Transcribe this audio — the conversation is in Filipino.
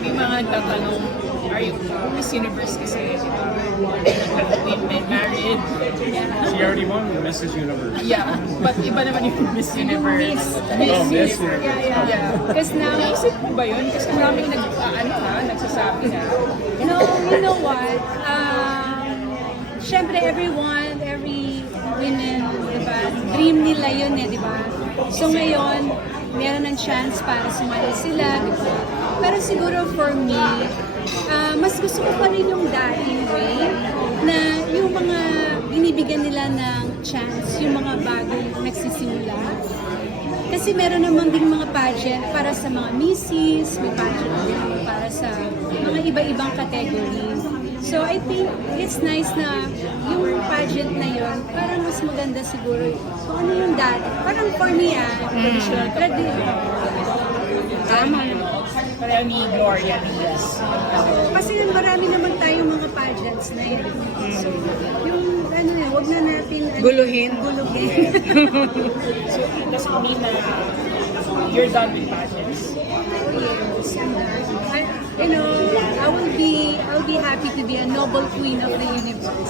May mga tatanong, are you Miss Universe kasi, di ba? Women married. She already won Mrs. Universe. Yeah, but iba naman yung Miss Universe. Miss Universe. Yeah. Because now, Naisip mo ba yun? Kasi maraming nagsasabi na. no, you know what? Syempre, every women, diba? Dream nila yun eh, diba? So ngayon, meron ng chance para sumali sila, diba? Pero siguro for me, mas gusto ko pa rin yung dating way na yung mga binibigyan nila ng chance, yung mga bagong nagsisimula. Kasi meron naman ding mga pageant para sa mga misses, may pageant din para sa mga iba-ibang category. So I think it's nice na yung pageant na yun, parang mas maganda siguro kung ano yung dati. Parang for me traditional. Tama naman. Pareho ni Gloria Diaz. Kasi marami naman tayong mga pageants na yun. So yung wag na natin Guluhin. So it doesn't mean na you're done with pageants. Yes, I will be happy to be a noble queen of the universe.